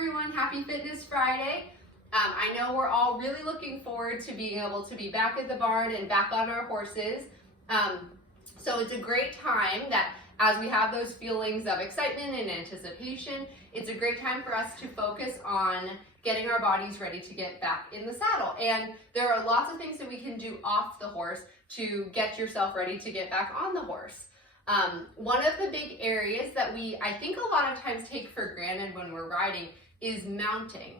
everyone, happy Fitness Friday. I know we're all really looking forward to being able to be back at the barn and back on our horses. So it's a great time that as we have those feelings of excitement and anticipation, it's a great time for us to focus on getting our bodies ready to get back in the saddle. And there are lots of things that we can do off the horse to get yourself ready to get back on the horse. One of the big areas that I think a lot of times take for granted when we're riding is mounting.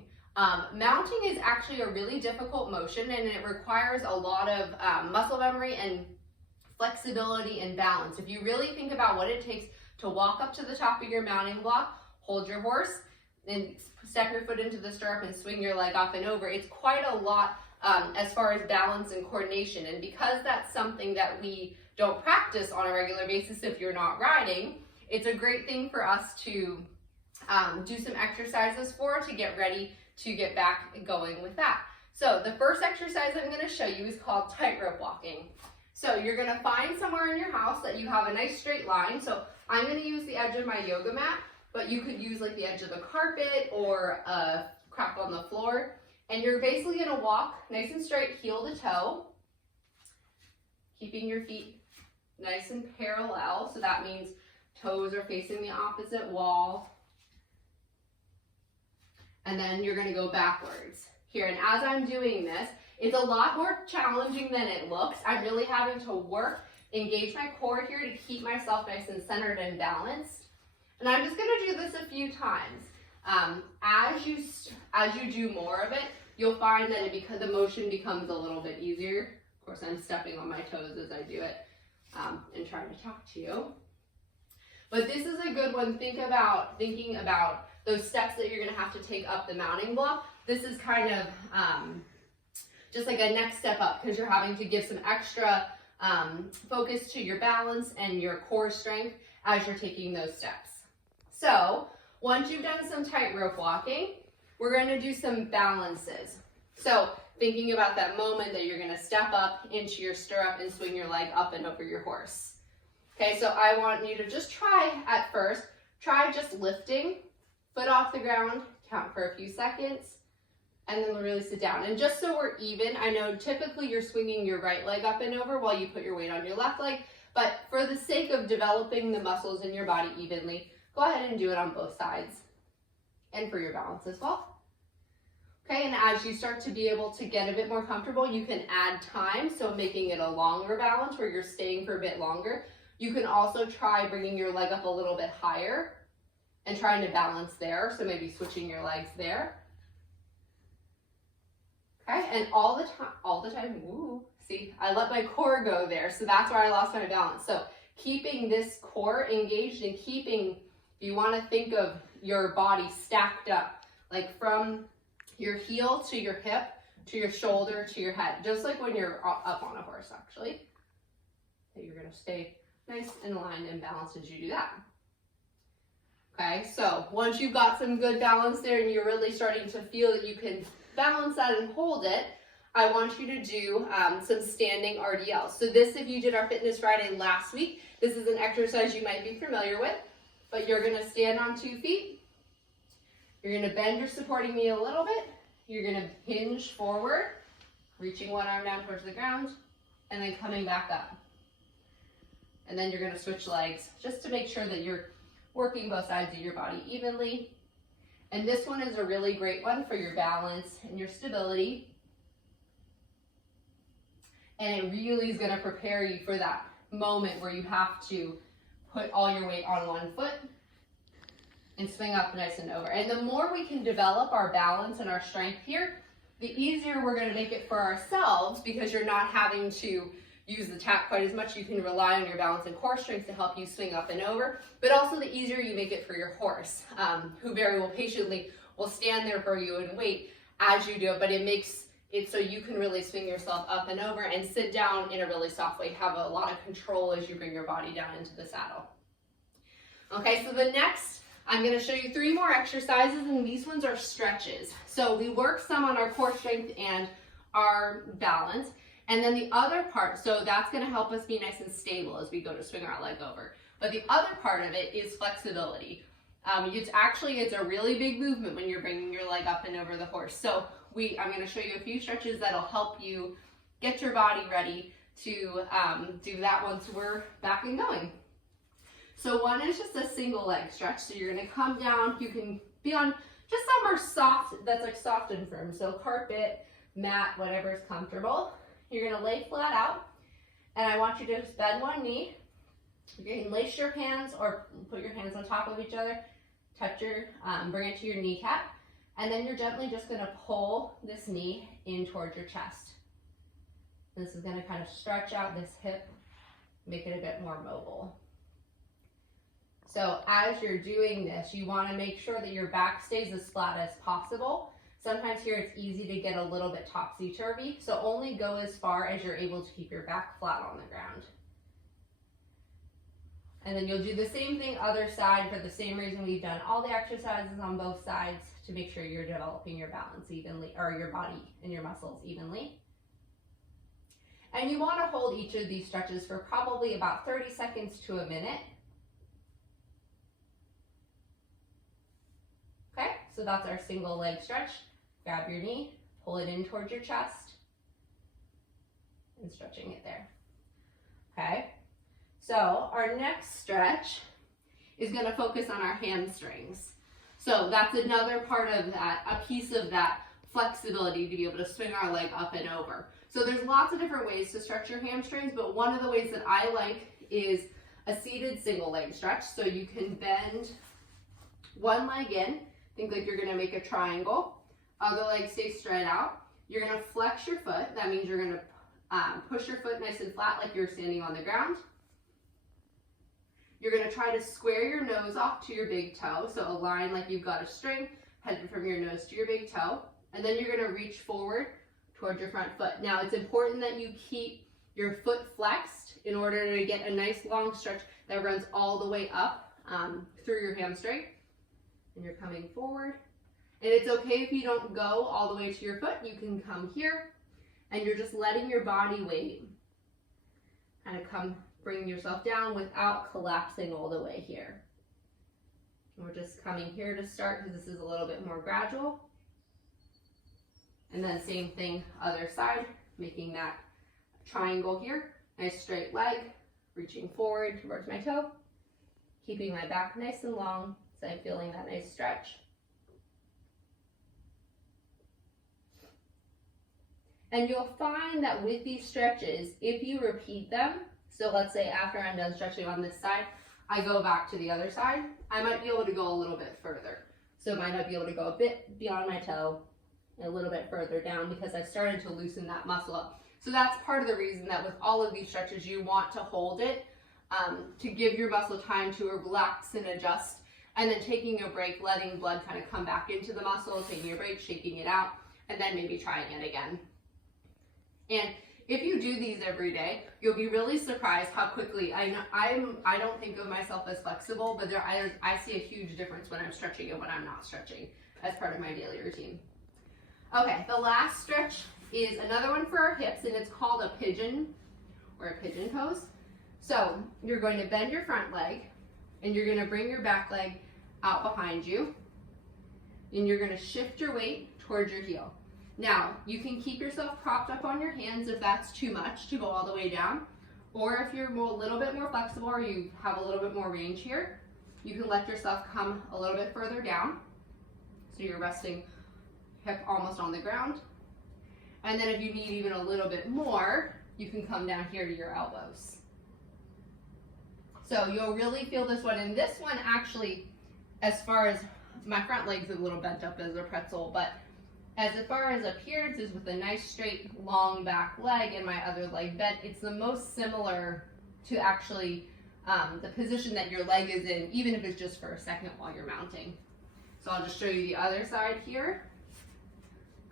Mounting is actually a really difficult motion, and it requires a lot of muscle memory and flexibility and balance. If you really think about what it takes to walk up to the top of your mounting block, hold your horse, and step your foot into the stirrup and swing your leg up and over, it's quite a lot as far as balance and coordination. And because that's something that we don't practice on a regular basis if you're not riding, it's a great thing for us to do some exercises to get ready to get back going with that. So the first exercise I'm going to show you is called tightrope walking. So you're going to find somewhere in your house that you have a nice straight line. So I'm going to use the edge of my yoga mat, but you could use like the edge of the carpet or a crack on the floor. And you're basically going to walk nice and straight, heel to toe, keeping your feet nice and parallel. So that means toes are facing the opposite wall. And then you're going to go backwards here. And as I'm doing this, it's a lot more challenging than it looks. I'm really having to engage my core here to keep myself nice and centered and balanced. And I'm just going to do this a few times. As you do more of it, you'll find that because the motion becomes a little bit easier. Of course, I'm stepping on my toes as I do it and trying to talk to you. But this is a good one. Thinking about those steps that you're going to have to take up the mounting block. This is kind of just like a next step up because you're having to give some extra focus to your balance and your core strength as you're taking those steps. So once you've done some tightrope walking, we're going to do some balances. So thinking about that moment that you're going to step up into your stirrup and swing your leg up and over your horse. Okay, so I want you to just try just lifting, foot off the ground, count for a few seconds, and then release it down. And just so we're even, I know typically you're swinging your right leg up and over while you put your weight on your left leg, but for the sake of developing the muscles in your body evenly, go ahead and do it on both sides and for your balance as well. Okay, and as you start to be able to get a bit more comfortable, you can add time, so making it a longer balance where you're staying for a bit longer. You can also try bringing your leg up a little bit higher and trying to balance there, so maybe switching your legs there. Okay, and all the time, woo, see, I let my core go there, so that's where I lost my balance. So keeping this core engaged and keeping, you want to think of your body stacked up, like from your heel to your hip, to your shoulder, to your head, just like when you're up on a horse, actually. So you're going to stay nice and aligned and balanced as you do that. Okay, so once you've got some good balance there and you're really starting to feel that you can balance that and hold it, I want you to do some standing RDLs. So this, if you did our Fitness Friday last week, this is an exercise you might be familiar with, but you're going to stand on 2 feet. You're going to bend your supporting knee a little bit. You're going to hinge forward, reaching one arm down towards the ground, and then coming back up. And then you're going to switch legs just to make sure that you're working both sides of your body evenly. And this one is a really great one for your balance and your stability. And it really is going to prepare you for that moment where you have to put all your weight on one foot and swing up nice and over. And the more we can develop our balance and our strength here, the easier we're going to make it for ourselves, because you're not having to use the tap quite as much. You can rely on your balance and core strength to help you swing up and over, but also the easier you make it for your horse, who very well patiently will stand there for you and wait as you do it, but it makes it so you can really swing yourself up and over and sit down in a really soft way, have a lot of control as you bring your body down into the saddle. Okay, so the next, I'm going to show you 3 more exercises, and these ones are stretches. So we work some on our core strength and our balance, and then the other part, so that's going to help us be nice and stable as we go to swing our leg over. But the other part of it is flexibility. It's a really big movement when you're bringing your leg up and over the horse. So I'm going to show you a few stretches that'll help you get your body ready to do that once we're back and going. So one is just a single leg stretch. So you're going to come down. You can be on just somewhere soft, that's like soft and firm. So carpet, mat, whatever is comfortable. You're going to lay flat out. And I want you to just bend one knee. You can lace your hands or put your hands on top of each other. Touch your, bring it to your kneecap. And then you're gently just going to pull this knee in towards your chest. This is going to kind of stretch out this hip, make it a bit more mobile. So as you're doing this, you want to make sure that your back stays as flat as possible. Sometimes here it's easy to get a little bit topsy-turvy, so only go as far as you're able to keep your back flat on the ground. And then you'll do the same thing other side for the same reason we've done all the exercises on both sides, to make sure you're developing your balance evenly, or your body and your muscles evenly. And you want to hold each of these stretches for probably about 30 seconds to a minute. Okay, so that's our single leg stretch. Grab your knee, pull it in towards your chest, and stretching it there. Okay, so our next stretch is going to focus on our hamstrings. So that's another part of that, a piece of that flexibility to be able to swing our leg up and over. So there's lots of different ways to stretch your hamstrings, but one of the ways that I like is a seated single leg stretch. So you can bend one leg in, think like you're going to make a triangle. Other leg stays straight out. You're going to flex your foot. That means you're going to push your foot nice and flat like you're standing on the ground. You're going to try to square your nose off to your big toe. So align like you've got a string headed from your nose to your big toe. And then you're going to reach forward towards your front foot. Now it's important that you keep your foot flexed in order to get a nice long stretch that runs all the way up through your hamstring. And you're coming forward. And it's okay if you don't go all the way to your foot. You can come here and you're just letting your body weight kind of bring yourself down without collapsing all the way here. And we're just coming here to start because this is a little bit more gradual. And then same thing, other side, making that triangle here. Nice straight leg, reaching forward towards my toe, keeping my back nice and long so I'm feeling that nice stretch. And you'll find that with these stretches, if you repeat them, so let's say after I'm done stretching on this side, I go back to the other side, I might be able to go a little bit further. So I might not be able to go a bit beyond my toe, a little bit further down because I've started to loosen that muscle up. So that's part of the reason that with all of these stretches, you want to hold it to give your muscle time to relax and adjust, and then taking a break, letting blood kind of come back into the muscle, taking a break, shaking it out, and then maybe trying it again. And if you do these every day, you'll be really surprised how quickly, I don't think of myself as flexible, but I see a huge difference when I'm stretching and when I'm not stretching as part of my daily routine. Okay, the last stretch is another one for our hips, and it's called a pigeon or a pigeon pose. So you're going to bend your front leg, and you're going to bring your back leg out behind you, and you're going to shift your weight towards your heel. Now, you can keep yourself propped up on your hands if that's too much to go all the way down, or if you're a little bit more flexible or you have a little bit more range here, you can let yourself come a little bit further down. So you're resting hip almost on the ground. And then if you need even a little bit more, you can come down here to your elbows. So you'll really feel this one. And this one actually, as far as my front leg's a little bent up as a pretzel, but as far as appearance is with a nice straight long back leg and my other leg bent, it's the most similar to actually the position that your leg is in, even if it's just for a second while you're mounting. So I'll just show you the other side here.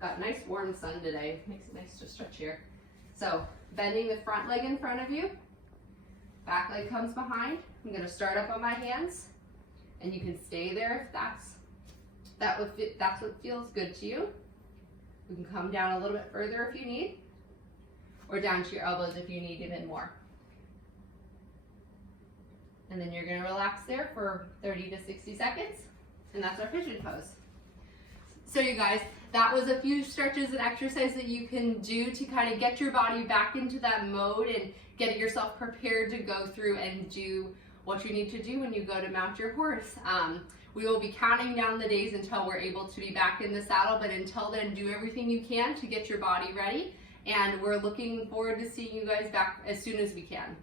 Got a nice warm sun today, makes it nice to stretch here. So bending the front leg in front of you, back leg comes behind. I'm gonna start up on my hands, and you can stay there if that's what feels good to you. You can come down a little bit further if you need, or down to your elbows if you need even more. And then you're gonna relax there for 30 to 60 seconds. And that's our pigeon pose. So you guys, that was a few stretches and exercises that you can do to kind of get your body back into that mode and get yourself prepared to go through and do what you need to do when you go to mount your horse. We will be counting down the days until we're able to be back in the saddle, but until then, do everything you can to get your body ready. And we're looking forward to seeing you guys back as soon as we can.